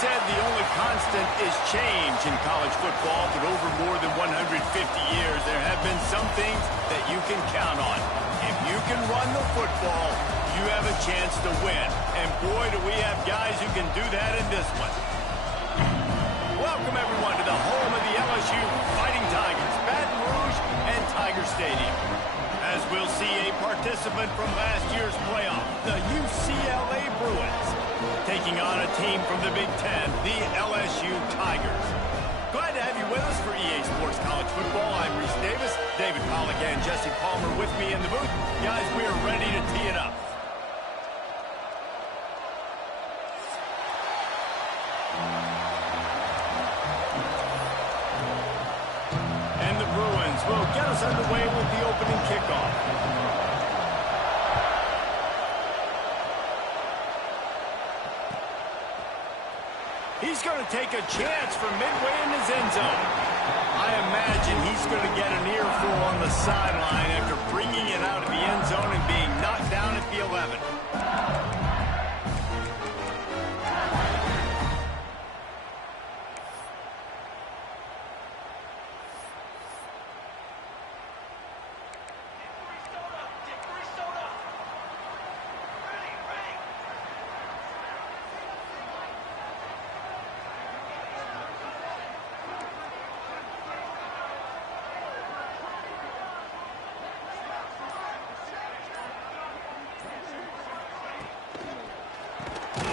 said the only constant is change in college football, but over more than 150 years, there have been some things that you can count on. If you can run the football, you have a chance to win. And boy, do we have guys who can do that in this one. Welcome, everyone, to the home of the LSU Fighting Tigers, Baton Rouge and Tiger Stadium. As we'll see a participant from last year's playoff, the UCLA Bruins, taking on a team from the Big Ten, the LSU Tigers. Glad to have you with us for EA Sports College Football. I'm Reese Davis, David Pollack and Jesse Palmer with me in the booth. Guys, we are ready to tee it up. And the Bruins will get us underway with the opening kickoff. He's going to take a chance from midway in his end zone. I imagine he's going to get an earful on the sideline after bringing it out of the end zone and being knocked down at the 11.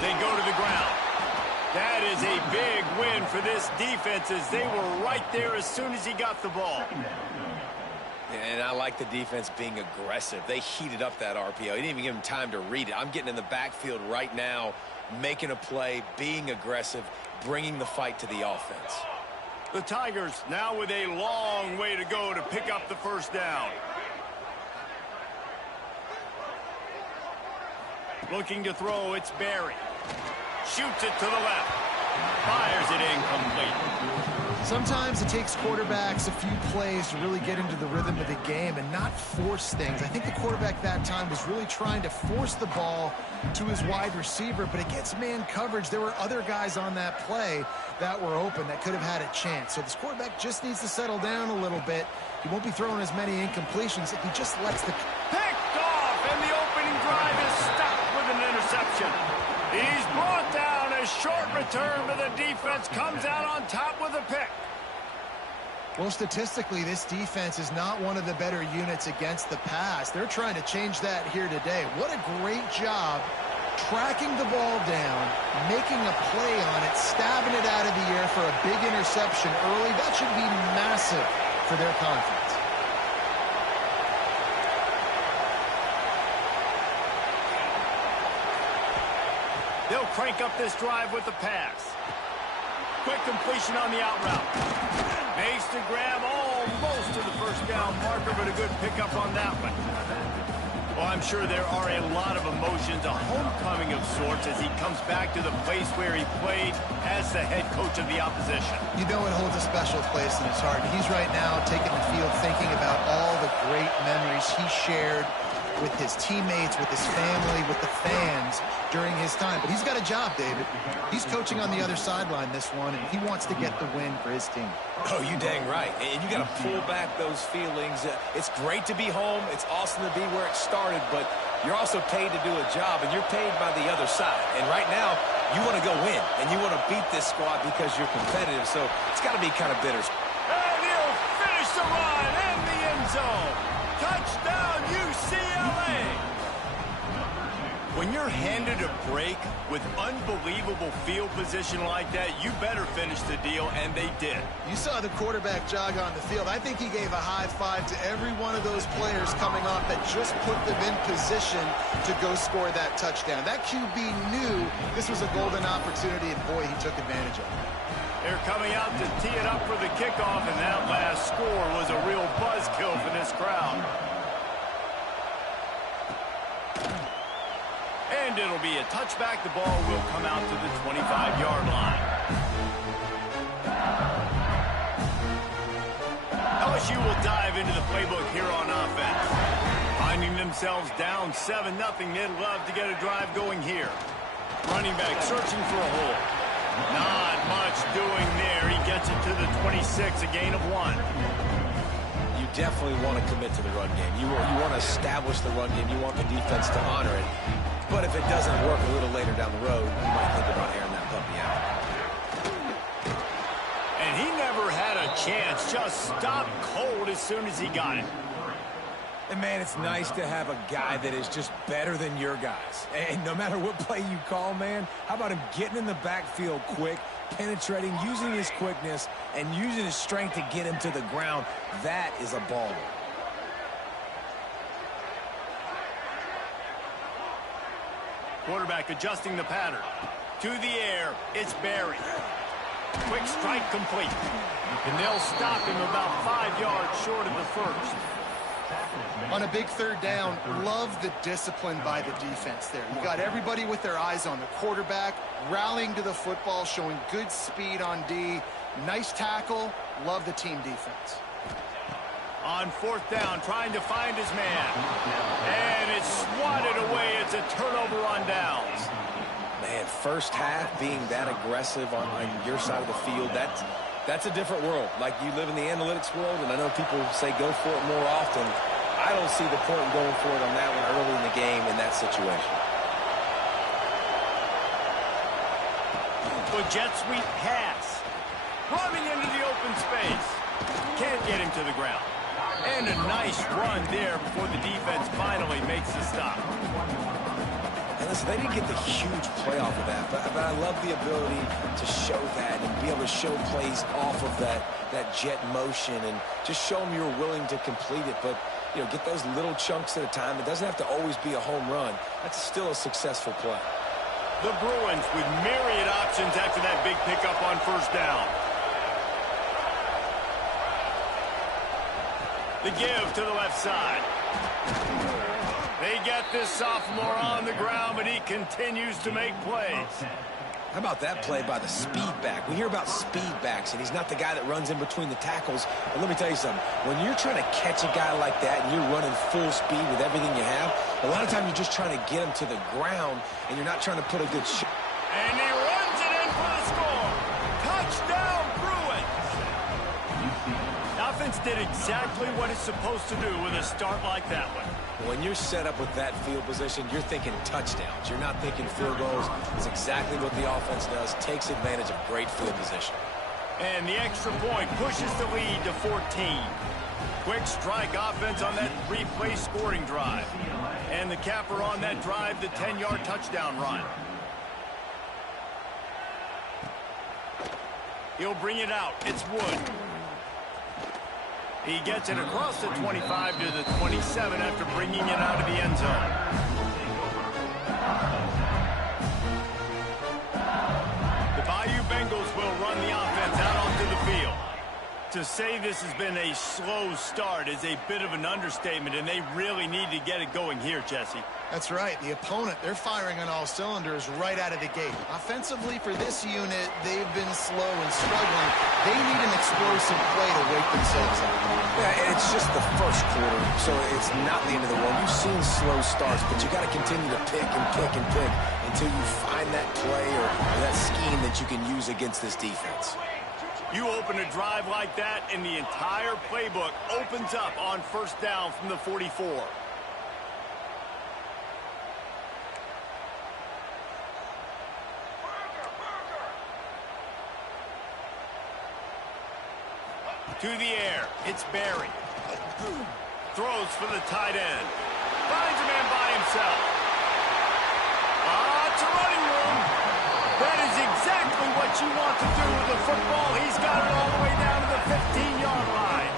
They go to the ground. That is a big win for this defense as they were right there as soon as he got the ball. And I like the defense being aggressive. They heated up that RPO. He didn't even give him time to read it. I'm getting in the backfield right now, making a play, being aggressive, bringing the fight to the offense. The Tigers now with a long way to go to pick up the first down. Looking to throw, it's Barry. Shoots it to the left. Fires it incomplete. Sometimes it takes quarterbacks a few plays to really get into the rhythm of the game and not force things. I think the quarterback that time was really trying to force the ball to his wide receiver, but against man coverage, there were other guys on that play that were open that could have had a chance. So this quarterback just needs to settle down a little bit. He won't be throwing as many incompletions if he just lets the... Picked off, and the opening drive is stopped with an interception. He's brought down. A short return, but the defense comes out on top with a pick. Well, statistically, this defense is not one of the better units against the pass. They're trying to change that here today. What a great job tracking the ball down, making a play on it, stabbing it out of the air for a big interception early. That should be massive for their confidence. They'll crank up this drive with the pass. Quick completion on the out route. Makes the grab almost to the first down marker, but a good pickup on that one. Well, I'm sure there are a lot of emotions, a homecoming of sorts as he comes back to the place where he played as the head coach of the opposition. You know it holds a special place in his heart. He's right now taking the field thinking about all the great memories he shared with his teammates, with his family, with the fans during his time. But he's got a job, David. He's coaching on the other sideline this one, and he wants to get the win for his team. Oh, you dang right. And you got to pull back those feelings. It's great to be home. It's awesome to be where it started, but you're also paid to do a job, and you're paid by the other side. And right now, you want to go win, and you want to beat this squad because you're competitive, so it's got to be kind of bitter. And he'll finish the run in the end zone. Touchdown, UCLA! When you're handed a break with unbelievable field position like that, you better finish the deal, and they did. You saw the quarterback jog on the field. I think he gave a high five to every one of those players coming off that just put them in position to go score that touchdown. That QB knew this was a golden opportunity, and boy, he took advantage of it. They're coming out to tee it up for the kickoff, and that last score was a real buzzkill for this crowd. And it'll be a touchback. The ball will come out to the 25-yard line. LSU will dive into the playbook here on offense. Finding themselves down 7-0, they'd love to get a drive going here. Running back searching for a hole. Not much doing there. He gets it to the 26, a gain of 1. You definitely want to commit to the run game. You want to establish the run game. You want the defense to honor it. But if it doesn't work a little later down the road, you might think about airing that puppy out. And he never had a chance. Just stopped cold as soon as he got it. And, man, it's nice to have a guy that is just better than your guys. And no matter what play you call, man, how about him getting in the backfield quick, penetrating, using his quickness, and using his strength to get him to the ground. That is a baller. Quarterback adjusting the pattern. To the air, it's Barry. Quick strike complete. And they'll stop him about 5 yards short of the first. On a big third down, love the discipline by the defense there. You got everybody with their eyes on the quarterback, rallying to the football, showing good speed on D. Nice tackle. Love the team defense. On 4th down, trying to find his man. And it's swatted away. It's a turnover on downs. Man, first half being that aggressive on your side of the field, that's a different world. Like, you live in the analytics world, and I know people say go for it more often. I don't see the point in going for it on that one early in the game in that situation. The jet sweep pass. Running into the open space. Can't get him to the ground. And a nice run there before the defense finally makes the stop. And listen, they didn't get the huge play off of that, but I love the ability to show that and be able to show plays off of that jet motion and just show them you're willing to complete it. But, you know, get those little chunks at a time. It doesn't have to always be a home run. That's still a successful play. The Bruins with myriad options after that big pickup on 1st down. The give to the left side. They get this sophomore on the ground, but he continues to make plays. How about that play by the speed back? We hear about speed backs, and he's not the guy that runs in between the tackles. But let me tell you something. When you're trying to catch a guy like that and you're running full speed with everything you have, a lot of times you're just trying to get him to the ground, and you're not trying to put a good shot. And he runs it in for the score. Touchdown, Bruins. Offense did exactly what it's supposed to do with a start like that one. When you're set up with that field position, you're thinking touchdowns. You're not thinking field goals. It's exactly what the offense does. Takes advantage of great field position. And the extra point pushes the lead to 14. Quick strike offense on that 3-play scoring drive. And the capper on that drive, the 10-yard touchdown run. He'll bring it out. It's Wood. He gets it across the 25 to the 27 after bringing it out of the end zone. The Bayou Bengals will run the offense out onto the field. To say this has been a slow start is a bit of an understatement, and they really need to get it going here, Jesse. That's right. The opponent, they're firing on all cylinders right out of the gate. Offensively for this unit, they've been slow and struggling. They need an explosive play to wake themselves up. Yeah, it's just the first quarter, so it's not the end of the world. You've seen slow starts, but you got to continue to pick and pick and pick until you find that play or that scheme that you can use against this defense. You open a drive like that, and the entire playbook opens up on 1st down from the 44. To the air, it's Barry. Throws for the tight end. Finds a man by himself. It's a running room. That is exactly what you want to do with the football. He's got it all the way down to the 15-yard line.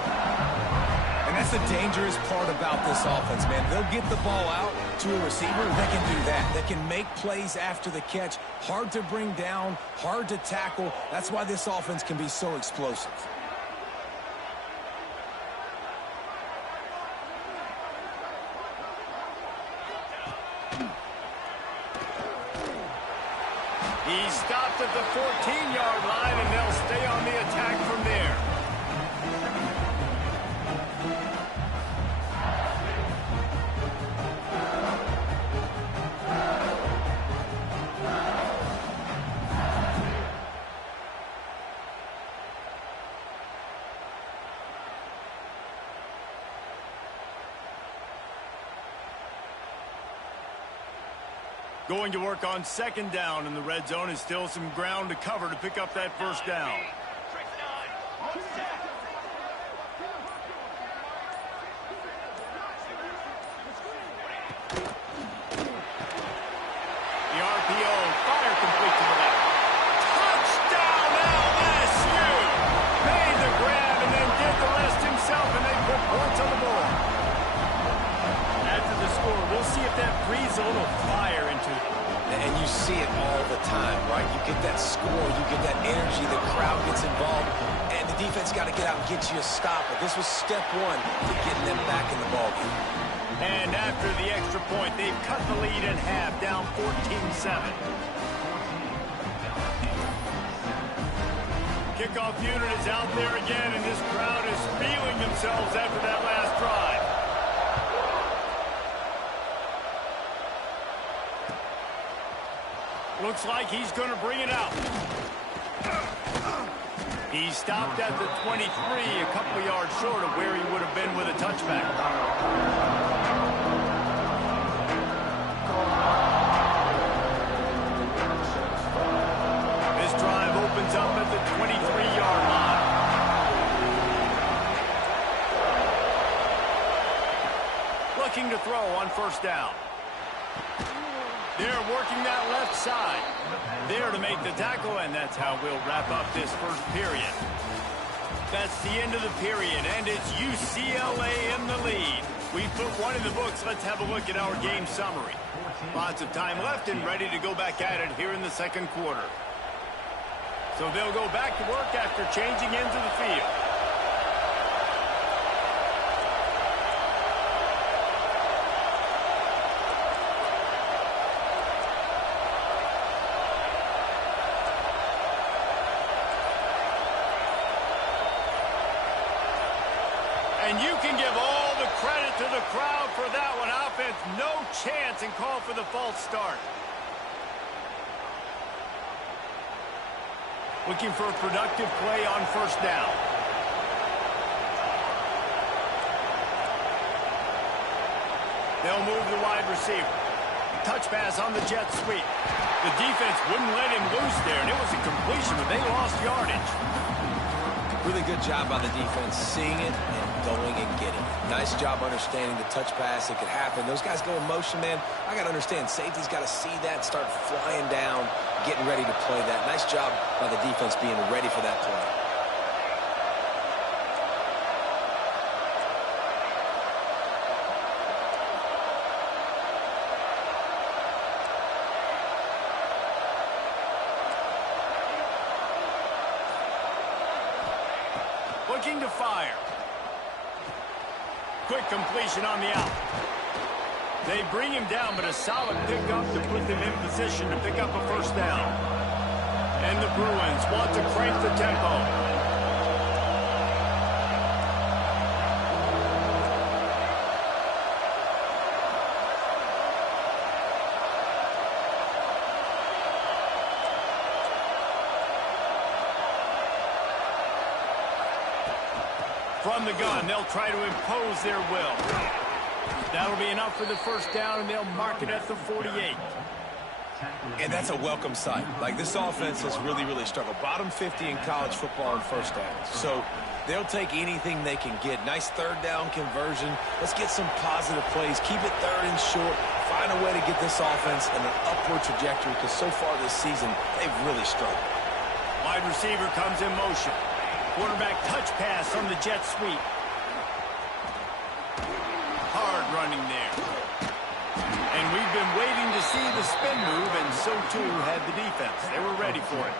And that's the dangerous part about this offense, man. They'll get the ball out to a receiver. They can do that. They can make plays after the catch. Hard to bring down, hard to tackle. That's why this offense can be so explosive. He stopped at the 14-yard line, and they'll stay on the attack from there. Going to work on second down in the red zone, is still some ground to cover to pick up that first down. The RPO, fire complete to the left. Touchdown LSU! Made the grab and then did the rest himself, and they put points on the board. After the score, we'll see if that breathes a little fire into it. And you see it all the time, right? You get that score, you get that energy, the crowd gets involved, and the defense got to get out and get you a stop. But this was step one to getting them back in the ballgame. And after the extra point, they've cut the lead in half, down 14-7. Kickoff unit is out there again, and this crowd is feeling themselves after that last drive. Looks like he's going to bring it out. He stopped at the 23, a couple of yards short of where he would have been with a touchback. This drive opens up at the 23-yard line. Looking to throw on first down. They're working that left side. There to make the tackle, and that's how we'll wrap up this first period. That's the end of the period, and it's UCLA in the lead. We put one in the books. Let's have a look at our game summary. Lots of time left and ready to go back at it here in the second quarter. So they'll go back to work after changing into the field. And you can give all the credit to the crowd for that one. Offense, no chance, and call for the false start. Looking for a productive play on first down. They'll move the wide receiver. Touch pass on the jet sweep. The defense wouldn't let him loose there, and it was a completion, but they lost yardage. Really good job by the defense, seeing it and going and getting it. Nice job understanding the touch pass. It could happen. Those guys go in motion, man. I got to understand, safety's got to see that, start flying down, getting ready to play that. Nice job by the defense being ready for that play. Looking to fire. Quick completion on the out. They bring him down, but a solid pickup to put them in position to pick up a first down. And the Bruins want to crank the tempo. From the gun, they'll try to impose their will. That'll be enough for the first down, and they'll mark it at the 48. And that's a welcome sight. Like, this offense has really, really struggled. Bottom 50 in college football in first downs. So they'll take anything they can get. Nice third down conversion. Let's get some positive plays. Keep it third and short. Find a way to get this offense in an upward trajectory, because so far this season, they've really struggled. Wide receiver comes in motion. Quarterback touch pass on the jet sweep. Hard running there. And we've been waiting to see the spin move, and so too had the defense. They were ready for it.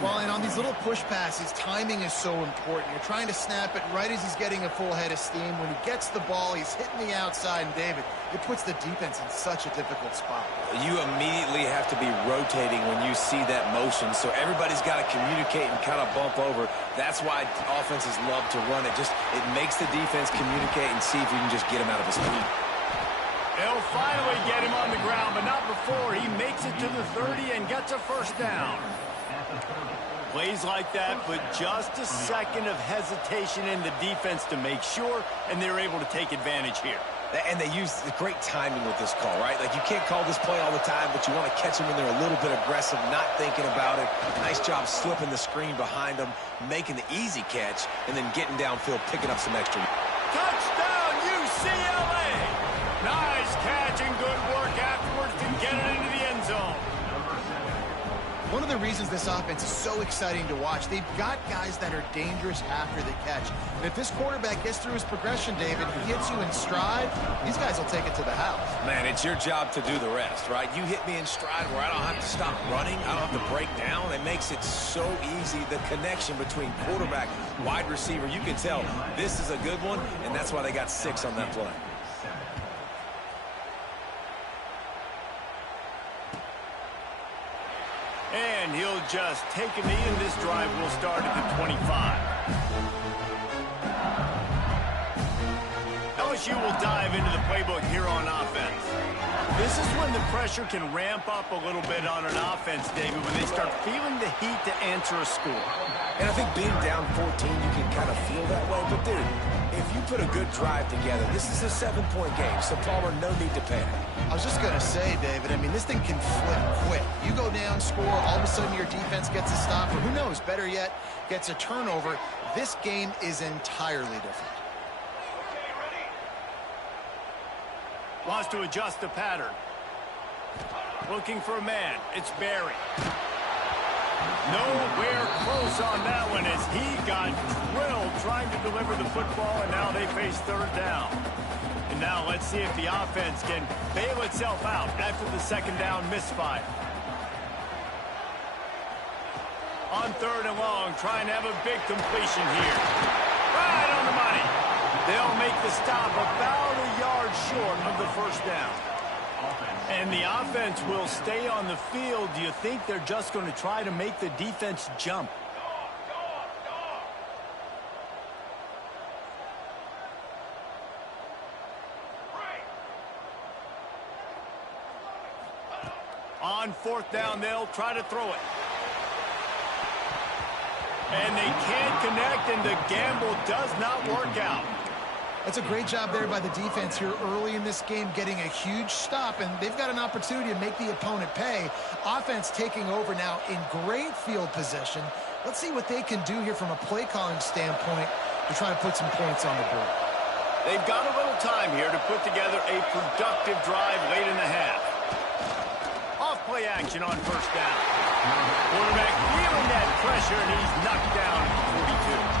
Well, and on these little push passes, timing is so important. You're trying to snap it right as he's getting a full head of steam. When he gets the ball, he's hitting the outside, and David, it puts the defense in such a difficult spot. You immediately have to be rotating when you see that motion, so everybody's got to communicate and kind of bump over. That's why offenses love to run it. It makes the defense communicate and see if you can just get him out of his feet. They'll finally get him on the ground, but not before he makes it to the 30 and gets a first down. Plays like that, but just a second of hesitation in the defense to make sure, and they're able to take advantage here. And they use the great timing with this call, right? Like, you can't call this play all the time, but you want to catch them when they're a little bit aggressive, not thinking about it. Nice job slipping the screen behind them, making the easy catch, and then getting downfield, picking up some extra. Touchdown, UCLA! Nice catch and good work afterwards to get it into the end zone. One of the reasons this offense is so exciting to watch, they've got guys that are dangerous after the catch. And if this quarterback gets through his progression, David, he hits you in stride, these guys will take it to the house. Man, it's your job to do the rest, right? You hit me in stride where I don't have to stop running. I don't have to break down. It makes it so easy, the connection between quarterback, wide receiver. You can tell this is a good one, and that's why they got 6 on that play. And he'll just take a knee, and this drive will start at the 25. LSU will dive into the playbook here on offense. This is when the pressure can ramp up a little bit on an offense, David, when they start feeling the heat to answer a score. And I think being down 14, you can kind of feel that way. But, dude, if you put a good drive together, this is a 7-point game, so Palmer, no need to panic. I was just going to say, David, I mean, this thing can flip quick. You go down, score, all of a sudden your defense gets a stop, or who knows, better yet, gets a turnover. This game is entirely different. Wants to adjust the pattern. Looking for a man. It's Barry. Nowhere close on that one as he got drilled trying to deliver the football, and now they face third down. And now let's see if the offense can bail itself out after the second down misfire. On third and long, trying to have a big completion here. Right on the money. They'll make the stop about a yard short of the first down. And the offense will stay on the field. Do you think they're just going to try to make the defense jump? On fourth down, they'll try to throw it. And they can't connect, and the gamble does not work out. That's a great job there by the defense here early in this game, getting a huge stop, and they've got an opportunity to make the opponent pay. Offense taking over now in great field position. Let's see what they can do here from a play calling standpoint to try to put some points on the board. They've got a little time here to put together a productive drive late in the half. Off play action on first down. Quarterback feeling that pressure, and he's knocked down at 42.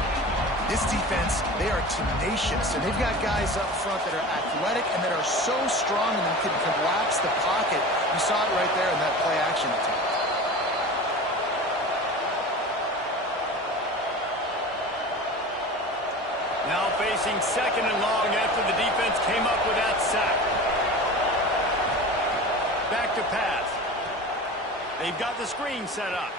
This defense, they are tenacious, and they've got guys up front that are athletic and that are so strong and can collapse the pocket. You saw it right there in that play action attempt. Now facing second and long after the defense came up with that sack. Back to pass. They've got the screen set up.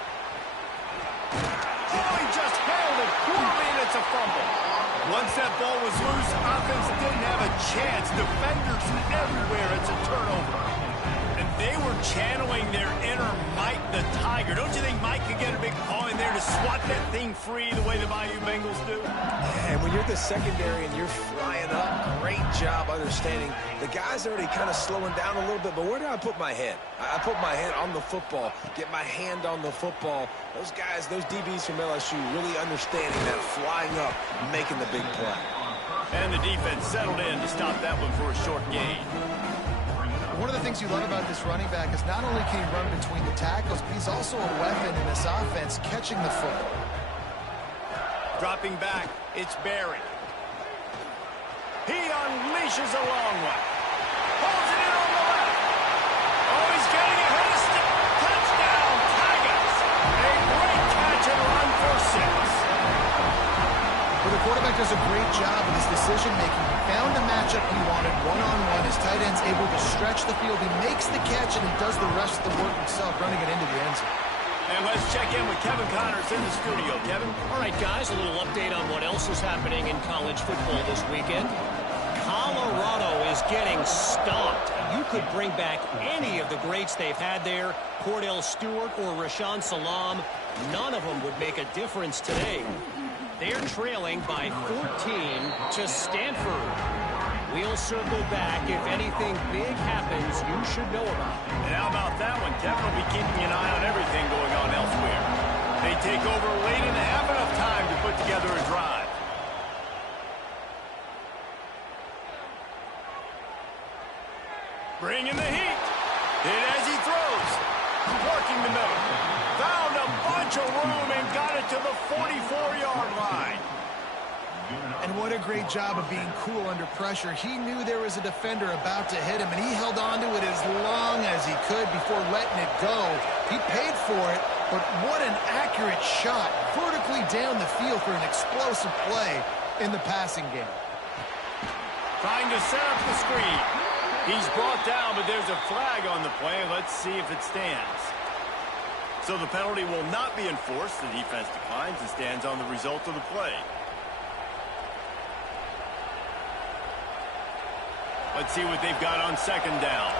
Oh, he just held it poorly, and it's a fumble. Once that ball was loose, offense didn't have a chance. Defenders everywhere. It's a turnover. And they were channeling their inner Mike the Tiger. Don't you think Mike could get a big paw in there to swat that thing free the way the Bayou Bengals do? Yeah, and when you're the secondary and you're flying up, great job understanding. The guy's already kind of slowing down a little bit, but where do I put my head? I put my head on the football, get my hand on the football. Those guys, those DBs from LSU really understanding that, flying up, making the big play. And the defense settled in to stop that one for a short gain. One of the things you love about this running back is not only can he run between the tackles, but he's also a weapon in this offense, catching the football. Dropping back, it's Barry. He unleashes a long one. Pulls it in on the left. Oh, he's getting ahead of stick. Touchdown, Tigers. A great catch and run for 6. Well, the quarterback does a great job in his decision-making. He found the matchup he wanted, one-on-one. His tight end's able to stretch the field. He makes the catch, and he does the rest of the work himself, running it into the end zone. And let's check in with Kevin Connors in the studio. Kevin? All right, guys, a little update on what else is happening in college football this weekend. Colorado is getting stomped. You could bring back any of the greats they've had there, Cordell Stewart or Rashaan Salaam. None of them would make a difference today. They're trailing by 14 to Stanford. We'll circle back. If anything big happens, you should know about it. And how about that one? Kevin will be keeping an eye on everything going on elsewhere. They take over late in the half, enough time to put together a drive. Bringing the heat. Hit as he throws. Working the middle. Found a bunch of room and got it to the 44-yard line. And what a great job of being cool under pressure. He knew there was a defender about to hit him, and he held on to it as long as he could before letting it go. He paid for it, but what an accurate shot vertically down the field for an explosive play in the passing game. Trying to set up the screen. He's brought down, but there's a flag on the play. Let's see if it stands. So the penalty will not be enforced. The defense declines and stands on the result of the play. Let's see what they've got on second down.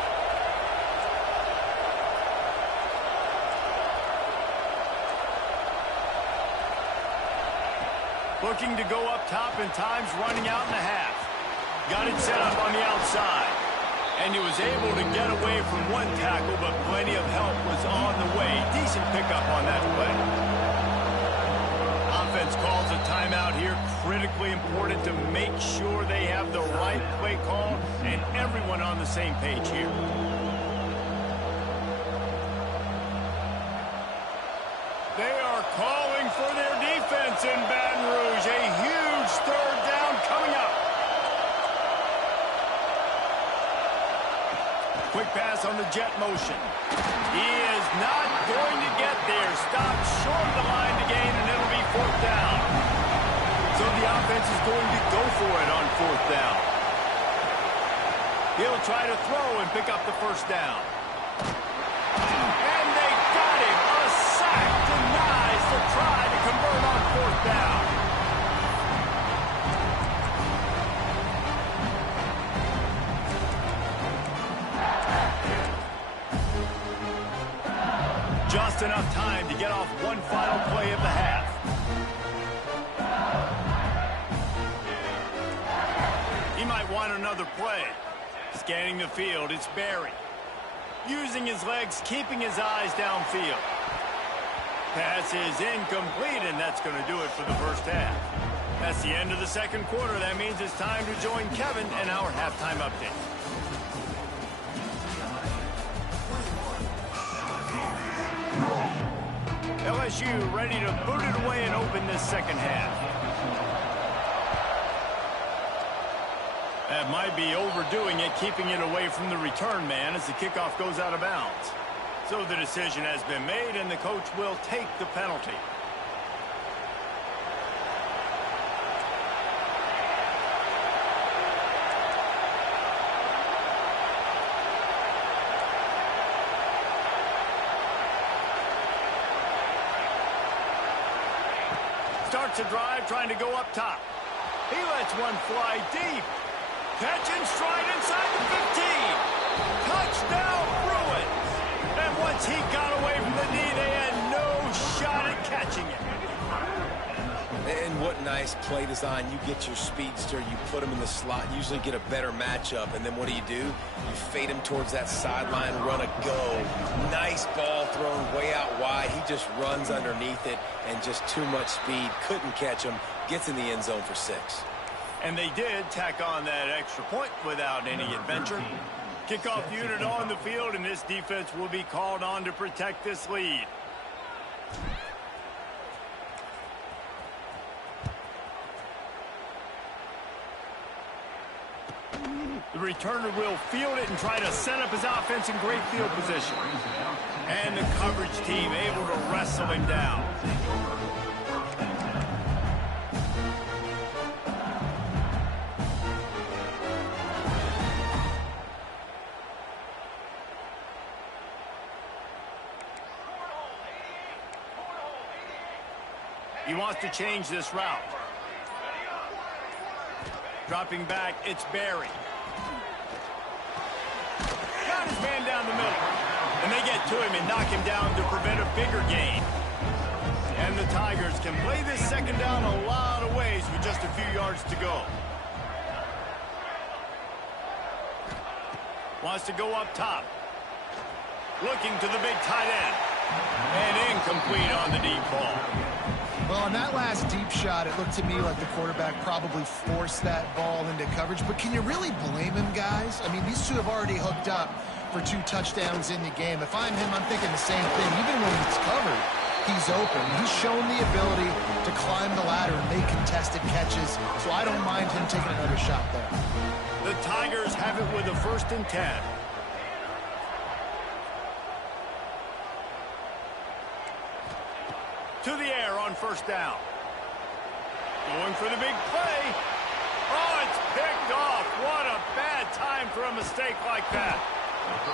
Looking to go up top, and time's running out in the half. Got it set up on the outside. And he was able to get away from one tackle, but plenty of help was on the way. Decent pickup on that play. Offense calls a timeout here. Critically important to make sure they have the right play call and everyone on the same page here. They are calling for their defense in Baton Rouge. A huge third down coming up. Quick pass on the jet motion. He is not going to get there. Stopped short of the line to gain, and it'll be fourth down. So the offense is going to go for it on fourth down. He'll try to throw and pick up the first down. And they got him. A sack denies the try to convert on fourth down. Just enough time to get off one final play of the half. He might want another play. Scanning the field, it's Barry. Using his legs, keeping his eyes downfield. Pass is incomplete, and that's going to do it for the first half. That's the end of the second quarter. That means it's time to join Kevin in our halftime update. LSU ready to boot it away and open this second half. That might be overdoing it, keeping it away from the return man as the kickoff goes out of bounds. So the decision has been made, and the coach will take the penalty. Starts a drive trying to go up top. He lets one fly deep. Catch and stride inside the 15. Touchdown Bruins. And once he got away from the knee, they had no shot at catching it. And what nice play design. You get your speedster, you put him in the slot, usually get a better matchup. And then what do? You fade him towards that sideline, run a go. Nice ball thrown way out wide. He just runs underneath it and just too much speed. Couldn't catch him. Gets in the end zone for 6. And they did tack on that extra point without any adventure. Kickoff unit on the field, and this defense will be called on to protect this lead. The returner will field it and try to set up his offense in great field position. And the coverage team able to wrestle him down. He wants to change this route. Dropping back, it's Barry. Got his man down the middle. And they get to him and knock him down to prevent a bigger gain. And the Tigers can play this second down a lot of ways with just a few yards to go. Wants to go up top. Looking to the big tight end. And incomplete on the deep ball. Well, on that last deep shot, it looked to me like the quarterback probably forced that ball into coverage. But can you really blame him, guys? I mean, these two have already hooked up for 2 touchdowns in the game. If I'm him, I'm thinking the same thing. Even when he's covered, he's open. He's shown the ability to climb the ladder and make contested catches. So I don't mind him taking another shot there. The Tigers have it with a 1st and 10. To the air on 1st down. Going for the big play. Oh, it's picked off. What a bad time for a mistake like that.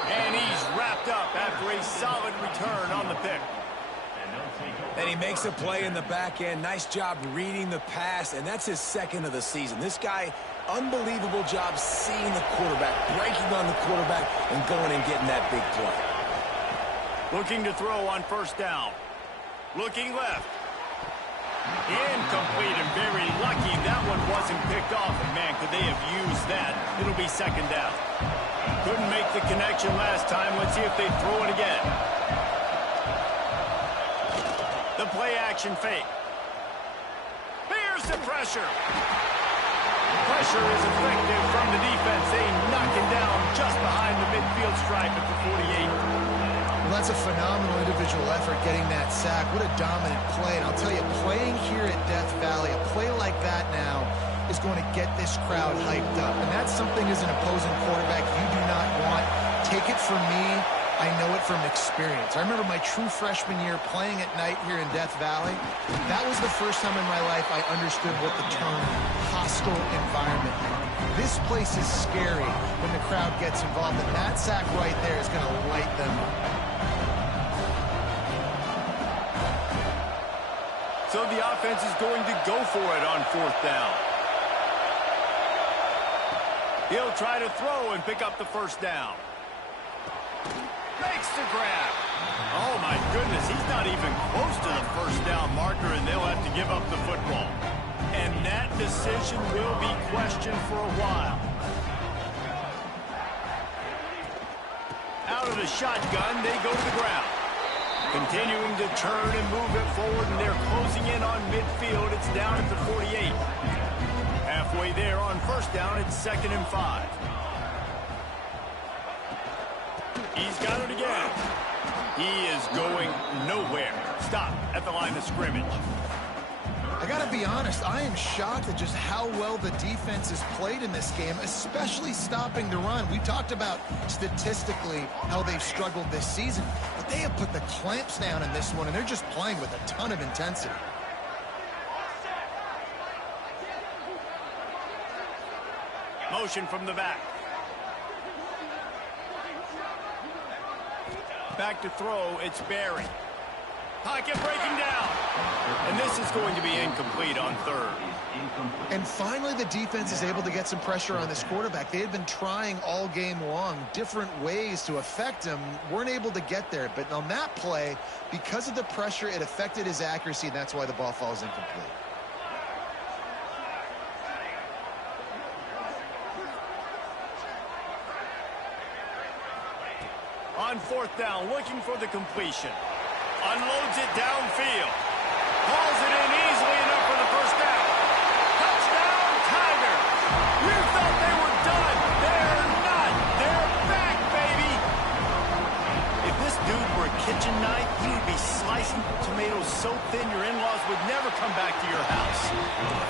And he's wrapped up after a solid return on the pick. And he makes a play in the back end. Nice job reading the pass, and that's his 2nd of the season. This guy, unbelievable job seeing the quarterback, breaking on the quarterback, and going and getting that big play. Looking to throw on 1st down. Looking left. Incomplete, and very lucky that one wasn't picked off. And man, could they have used that? It'll be 2nd down. Couldn't make the connection last time. Let's see if they throw it again. The play action fake. Here's the pressure. Pressure is effective from the defense. They knock him down just behind the midfield stripe at the 48. Well, that's a phenomenal individual effort getting that sack. What a dominant play. And I'll tell you, playing here at Death Valley, a play like that now is going to get this crowd hyped up. And that's something as an opposing quarterback you do not want. Take it from me. I know it from experience. I remember my true freshman year playing at night here in Death Valley. That was the first time in my life I understood what the term hostile environment meant. This place is scary when the crowd gets involved, and that sack right there is going to light them up. So the offense is going to go for it on 4th down. He'll try to throw and pick up the 1st down. Makes the grab. Oh, my goodness. He's not even close to the 1st down marker, and they'll have to give up the football. And that decision will be questioned for a while. Out of the shotgun, they go to the ground. Continuing to turn and move it forward, and they're closing in on midfield. It's down at the 48. Halfway there on 1st down, it's 2nd and 5. He's got it again. He is going nowhere. Stop at the line of scrimmage. I got to be honest, I am shocked at just how well the defense has played in this game, especially stopping the run. We talked about statistically how they've struggled this season, but they have put the clamps down in this one, and they're just playing with a ton of intensity. Motion from the back. Back to throw, it's Barry. Pocket breaking down. And this is going to be incomplete on 3rd. And finally, the defense is able to get some pressure on this quarterback. They had been trying all game long different ways to affect him, weren't able to get there. But on that play, because of the pressure, it affected his accuracy, and that's why the ball falls incomplete. On 4th down, looking for the completion. Unloads it downfield. Hauls it in easily enough for the 1st down. Touchdown, Tigers. You thought they were done. They're not. They're back, baby. If this dude were a kitchen knife, he would be slicing tomatoes so thin your in-laws would never come back to your house.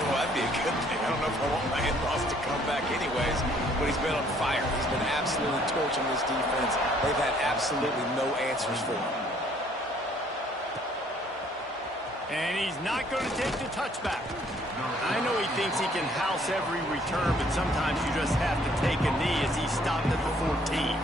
Well, that'd be a good thing. I don't know if I want my in-laws to come back anyways, but he's been on fire. He's been absolutely torching this defense. They've had absolutely no answers for him. And he's not going to take the touchback. I know he thinks he can house every return, but sometimes you just have to take a knee as he stopped at the 14.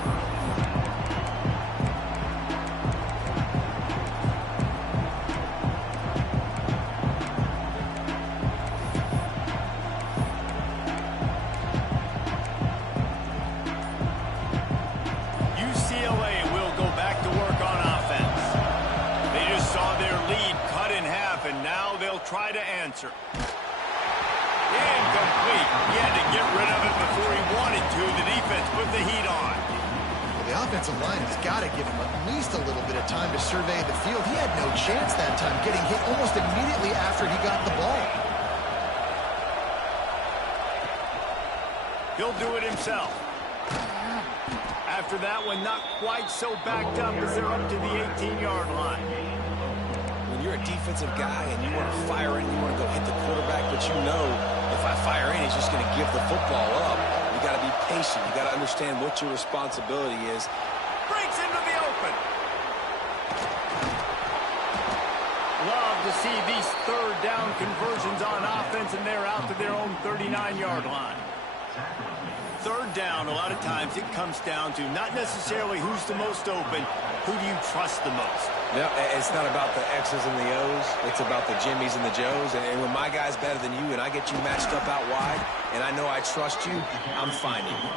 UCLA will go back to work on offense. They just saw their lead cut in half, and now they'll try to answer. Incomplete. He had to get rid of it before he wanted to. The defense put the heat on. offensive line has got to give him at least a little bit of time to survey the field. He had no chance that time, getting hit almost immediately after he got the ball. He'll do it himself. After that one, not quite so backed up as they're up to the 18-yard line. When you're a defensive guy and you want to fire in, you want to go hit the quarterback, but you know if I fire in, he's just going to give the football up. You got to be patient. You got to understand what your responsibility is. Breaks into the open. Love to see these third down conversions on offense, and they're out to their own 39-yard line. Third down, a lot of times it comes down to not necessarily who's the most open, who do you trust the most? Yeah, it's not about the X's and the O's. It's about the Jimmies and the Joes. And when my guy's better than you and I get you matched up out wide and I know I trust you, I'm finding you.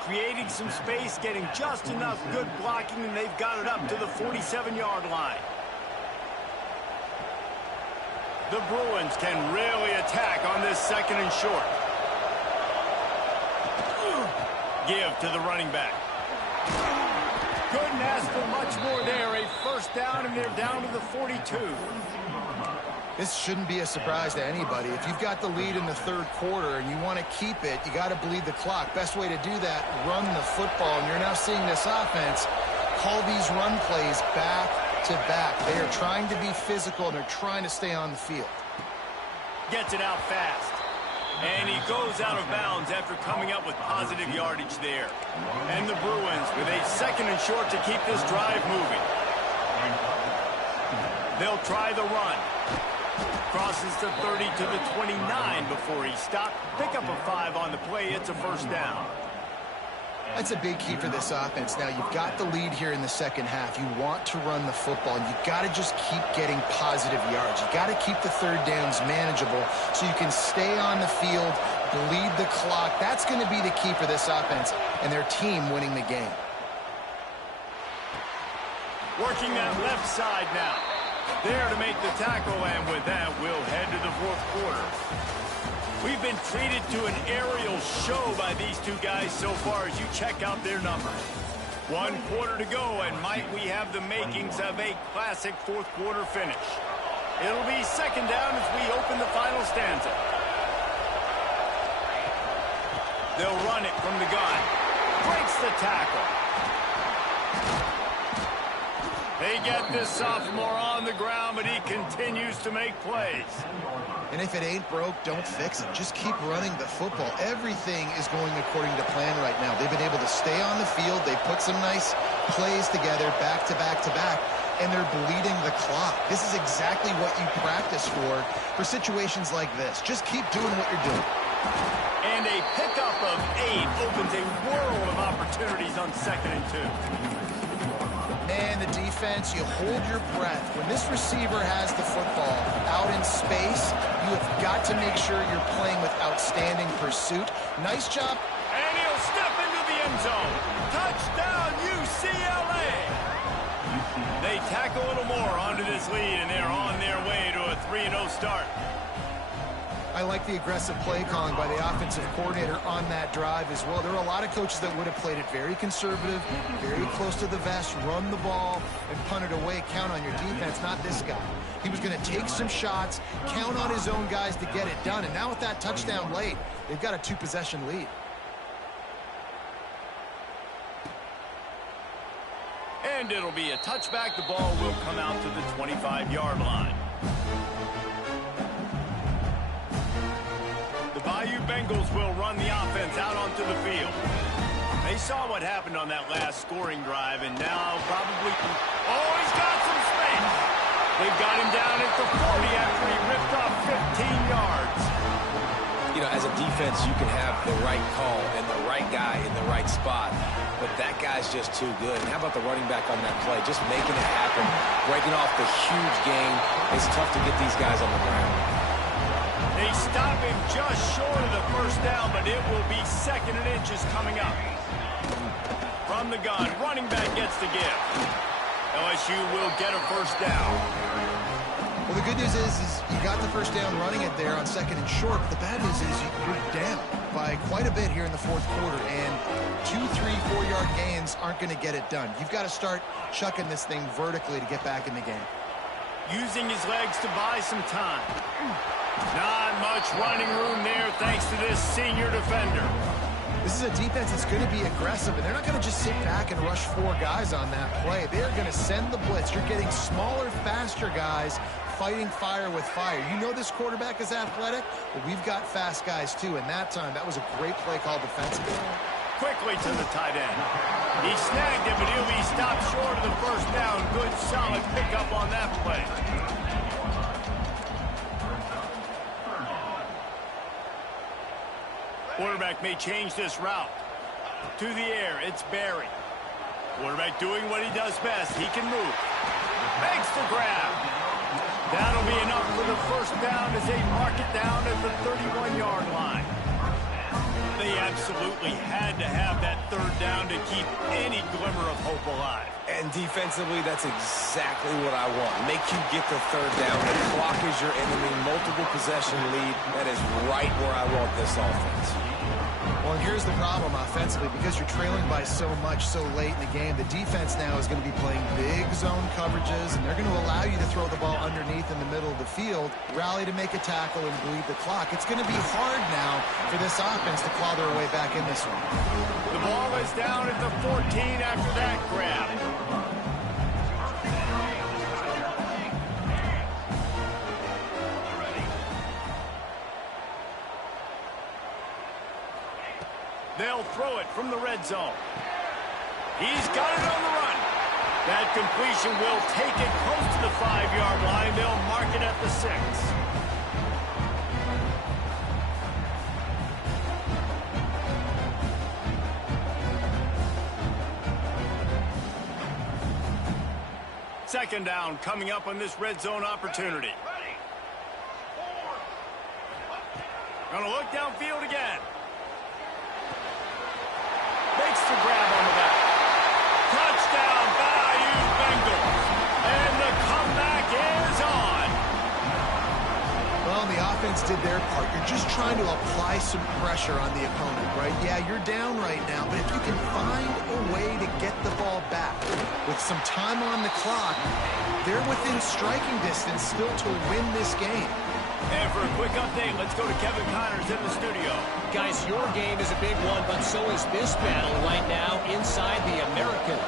Creating some space, getting just enough good blocking, and they've got it up to the 47-yard line. The Bruins can really attack on this second and short. Give to the running back. Couldn't ask for much more there. A first down, and they're down to the 42. This shouldn't be a surprise to anybody. If you've got the lead in the third quarter and you want to keep it, you got to bleed the clock. Best way to do that, run the football. And you're now seeing this offense call these run plays back to back. They are trying to be physical, and they're trying to stay on the field. Gets it out fast. And he goes out of bounds after coming up with positive yardage there. And the Bruins with a second and short to keep this drive moving. They'll try the run. Crosses the 30 to the 29 before he stopped. Pick up a 5 on the play. It's a first down. That's a big key for this offense. Now, you've got the lead here in the second half. You want to run the football, and you've got to just keep getting positive yards. You've got to keep the third downs manageable so you can stay on the field, bleed the clock. That's going to be the key for this offense and their team winning the game. Working that left side now. There to make the tackle, and with that, we'll head to the fourth quarter. We've been treated to an aerial show by these two guys so far as you check out their numbers. 1 quarter to go, and might we have the makings of a classic fourth quarter finish. It'll be second down as we open the final stanza. They'll run it from the gun. Breaks the tackle. They get this sophomore on the ground, but he continues to make plays. And if it ain't broke, don't fix it. Just keep running the football. Everything is going according to plan right now. They've been able to stay on the field. They put some nice plays together back to back to back, and they're bleeding the clock. This is exactly what you practice for situations like this. Just keep doing what you're doing. And a pickup of 8 opens a world of opportunities on 2nd and 2. Man, the defense, you hold your breath. When this receiver has the football out in space, you have got to make sure you're playing with outstanding pursuit. Nice job. And he'll step into the end zone. Touchdown, UCLA. They tack a little more onto this lead, and they're on their way to a 3-0 start. I like the aggressive play calling by the offensive coordinator on that drive as well. There are a lot of coaches that would have played it very conservative, very close to the vest, run the ball, and punt it away. Count on your defense, not this guy. He was going to take some shots, count on his own guys to get it done. And now with that touchdown late, they've got a 2-possession lead. And it'll be a touchback. The ball will come out to the 25-yard line. Bayou Bengals will run the offense out onto the field. They saw what happened on that last scoring drive, and now probably... Oh, he's got some space. They've got him down at the 40 after he ripped off 15 yards. You know, as a defense, you can have the right call and the right guy in the right spot, but that guy's just too good. And how about the running back on that play? Just making it happen, breaking off the huge gain. It's tough to get these guys on the ground. They stop him just short of the first down, but it will be 2nd and inches coming up. From the gun, running back gets the give. LSU will get a first down. Well, Well, the good news is you got the first down running it there on 2nd and short. But the bad news is you're down by quite a bit here in the 4th quarter. And 2, 3, 4-yard gains aren't going to get it done. You've got to start chucking this thing vertically to get back in the game. Using his legs to buy some time. Not much running room there thanks to this senior defender. This is a defense that's going to be aggressive, and they're not going to just sit back and rush 4 guys on that play. They're going to send the blitz. You're getting smaller, faster guys fighting fire with fire. You know this quarterback is athletic, but we've got fast guys too, and that time, that was a great play call defensively. Quickly to the tight end. He snagged it, but he'll be stopped short of the first down. Good, solid pickup on that play. Quarterback may change this route. To the air, it's Barry. Quarterback doing what he does best. He can move. Makes the grab. That'll be enough for the first down as they mark it down at the 31-yard line. They absolutely had to have that 3rd down to keep any glimmer of hope alive. And defensively, that's exactly what I want. Make you get the 3rd down. The clock is your enemy. Multiple possession lead. That is right where I want this offense. Well, and here's the problem offensively. Because you're trailing by so much so late in the game, the defense now is going to be playing big zone coverages, and they're going to allow you to throw the ball underneath in the middle of the field, rally to make a tackle, and bleed the clock. It's going to be hard now for this offense to claw their way back in this one. The ball is down at the 14 after that grab. They'll throw it from the red zone. He's got it on the run. That completion will take it close to the 5-yard line. They'll mark it at the 6. Second down coming up on this red zone opportunity. Gonna look downfield again. Makes the grab on the back. Touchdown, Bayou Bengals. And the comeback is on. Well, the offense did their part. You're just trying to apply some pressure on the opponent, right? Yeah, you're down right now, but if you can find a way to get the ball back with some time on the clock, they're within striking distance still to win this game. And for a quick update, let's go to Kevin Connors in the studio. Guys, your game is a big one, but so is this battle right now inside the American.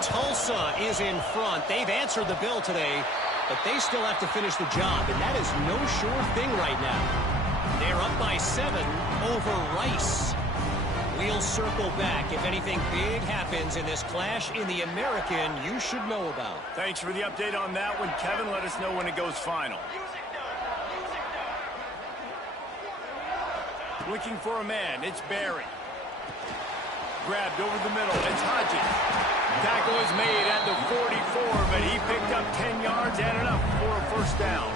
Tulsa is in front. They've answered the bell today, but they still have to finish the job, and that is no sure thing right now. They're up by 7 over Rice. We'll circle back. If anything big happens in this clash in the American, you should know about. Thanks for the update on that one, Kevin. Let us know when it goes final. Looking for a man. It's Barry. Grabbed over the middle. It's Hodges. Tackle is made at the 44, but he picked up 10 yards and enough for a first down.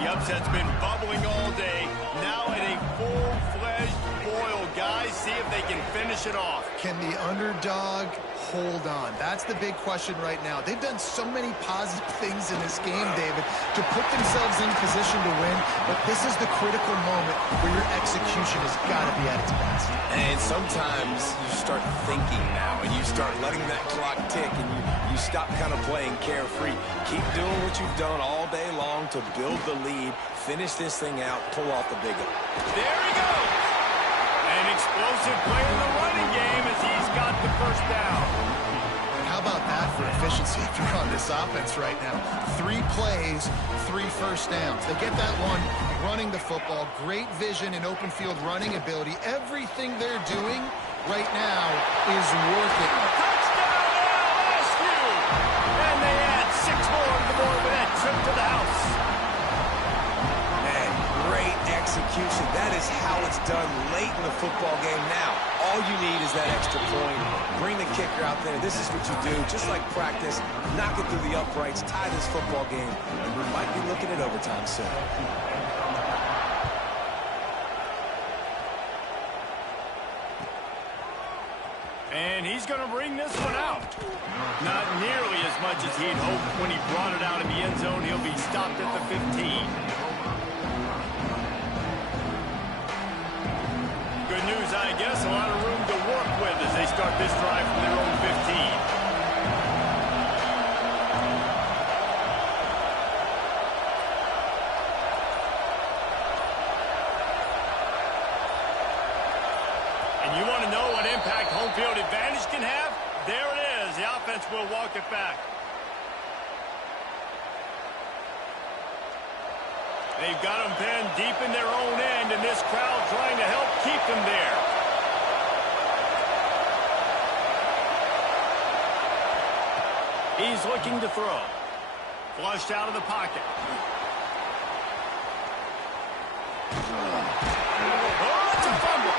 The upset's been bubbling all day. Now at a full-fledged boil. Guys, see if they can finish it off. Can the underdog hold on? That's the big question right now. They've done so many positive things in this game, David, to put themselves in position to win, but this is the critical moment where your execution has got to be at its best. And sometimes you start thinking now, and you start letting that clock tick, and you stop kind of playing carefree. Keep doing what you've done all day long to build the lead, finish this thing out, pull off the big one. There he goes. An explosive play in the running game as he's got the first down. How about that for efficiency if you're on this offense right now? 3 plays, 3 first downs. They get that one running the football. Great vision and open field running ability. Everything they're doing right now is working. Touchdown, LSU! And they add 6 more to the board with that trip to the house. Man, great execution. That is how it's done late in the football game now. All you need is that extra point. Bring the kicker out there. This is what you do. Just like practice, knock it through the uprights, tie this football game, and we might be looking at overtime soon. And he's he's going to bring this one out. Not nearly as much as he'd hoped when he brought it out in the end zone. He'll be stopped at the 15. Good news, I guess. A lot of room to work with as they start this drive from their own 15. You want to know what impact home field advantage can have? There it is. The offense will walk it back. They've got them pinned deep in their own end, and this crowd trying to help keep them there. He's looking to throw. Flushed out of the pocket. Oh, it's a fumble.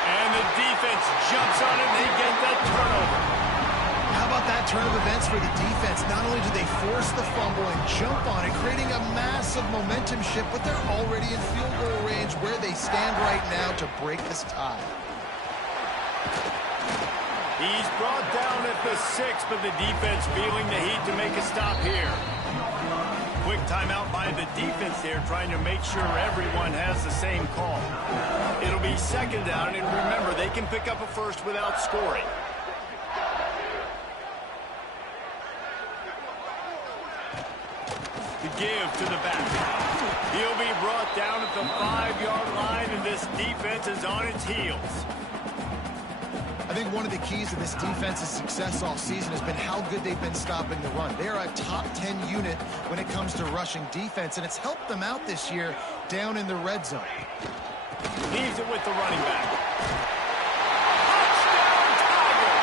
And the defense jumps on it, and they get that turnover. How about that turn of events for the defense? Not only do they force the fumble and jump on it, creating a massive momentum shift, but they're already in field goal range where they stand right now to break this tie. He's brought down at the 6, but the defense feeling the heat to make a stop here. Quick timeout by the defense there, trying to make sure everyone has the same call. It'll be second down, and remember, they can pick up a first without scoring. The give to the back. He'll be brought down at the 5-yard line, and this defense is on its heels. I think one of the keys to this defense's success all season has been how good they've been stopping the run. They're a top 10 unit when it comes to rushing defense, and it's helped them out this year down in the red zone. Leaves it with the running back. Touchdown, Tiger!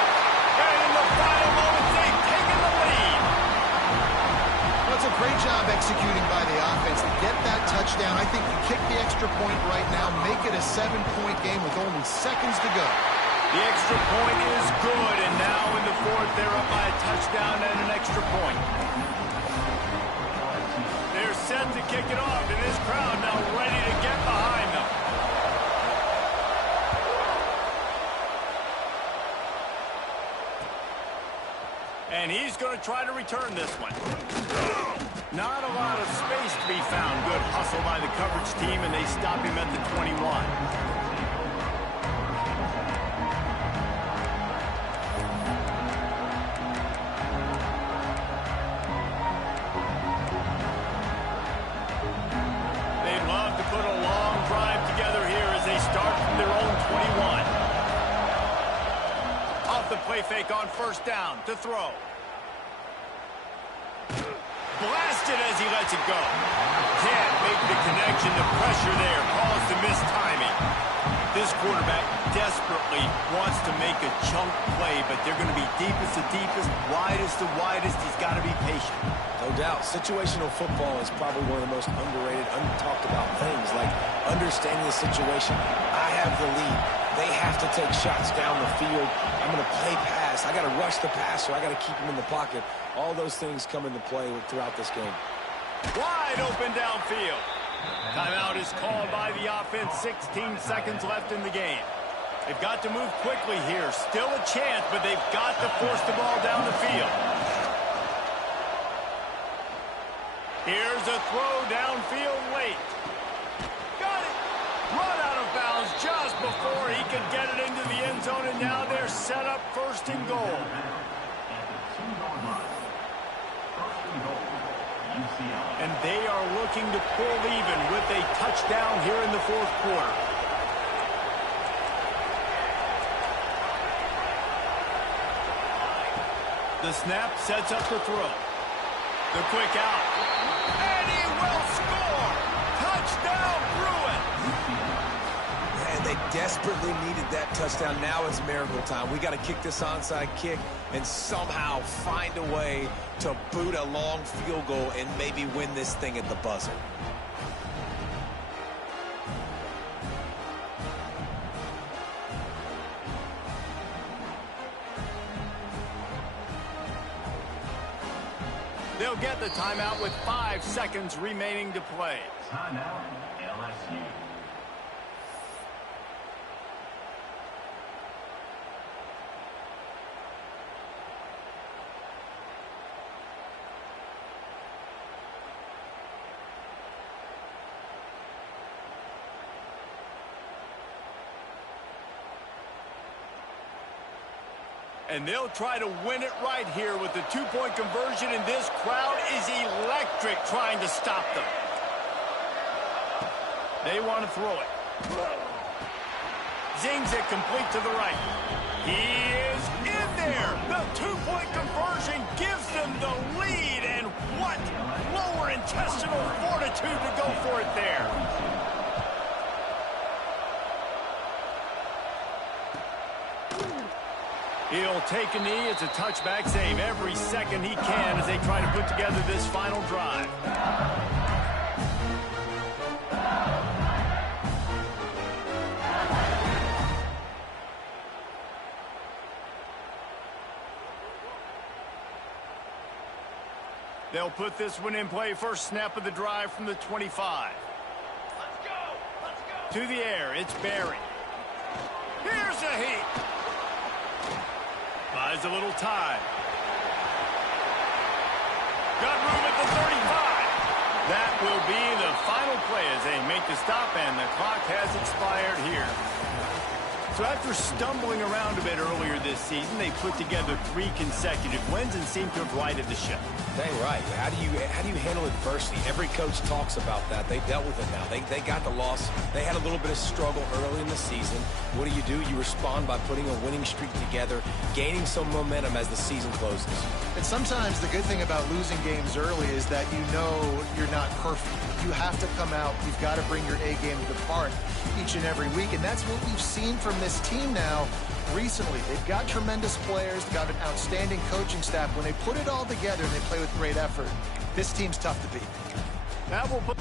And in the final moments, they've taken the lead. That's a great job executing by the offense to get that touchdown. I think you kick the extra point right now, make it a 7-point game with only seconds to go. The extra point is good, and now in the fourth, they're up by a touchdown and an extra point. They're set to kick it off, and this crowd now ready to get behind them. And he's going to try to return this one. Not a lot of space to be found. Good hustle by the coverage team, and they stop him at the 21. Play fake on first down to throw. Blasted as he lets it go. Can't make the connection. The pressure there caused the missed timing. This quarterback desperately wants to make a chunk play, but they're going to be deepest to deepest, widest to widest. He's got to be patient. No doubt. Situational football is probably one of the most underrated, untalked about things, like understanding the situation. I have the lead. They have to take shots down the field. I'm going to play pass. I got to rush the passer. I got to keep him in the pocket. All those things come into play throughout this game. Wide open downfield. Timeout is called by the offense. 16 seconds left in the game. They've got to move quickly here. Still a chance, but they've got to force the ball down the field. Here's a throw downfield late. Got it. Run out of bounds just before he could get it into the end zone, and now they're set up first and goal. And they are looking to pull even with a touchdown here in the fourth quarter. The snap sets up the throw. The quick out. And he will score! Touchdown, Bruins! Man, they desperately needed that touchdown. Now it's miracle time. We got to kick this onside kick and somehow find a way to boot a long field goal and maybe win this thing at the buzzer. They'll get the timeout with 5 seconds remaining to play. Timeout, LSU. And they'll try to win it right here with the two-point conversion, and this crowd is electric trying to stop them. They want to throw it. Zings it complete to the right. He is in there. The two-point conversion gives them the lead, and what lower intestinal fortitude to go for it there. He'll take a knee. It's a touchback save every second he can as they try to put together this final drive. They'll put this one in play. First snap of the drive from the 25. Let's go. To the air. It's Barry. Here's a heat. Buys a little time. Got room at the 35. That will be the final play as they make the stop, and the clock has expired here. So after stumbling around a bit earlier this season, they put together 3 consecutive wins and seem to have righted the ship. Dang right. How do you handle adversity? Every coach talks about that. They dealt with it now. They got the loss. They had a little bit of struggle early in the season. What do? You respond by putting a winning streak together, gaining some momentum as the season closes. And sometimes the good thing about losing games early is that you know you're not perfect. You have to come out. You've got to bring your A game to the park each and every week, and that's what we've seen from this team now recently. They've got tremendous players. They've got an outstanding coaching staff. When they put it all together and they play with great effort, this team's tough to beat. Now we'll put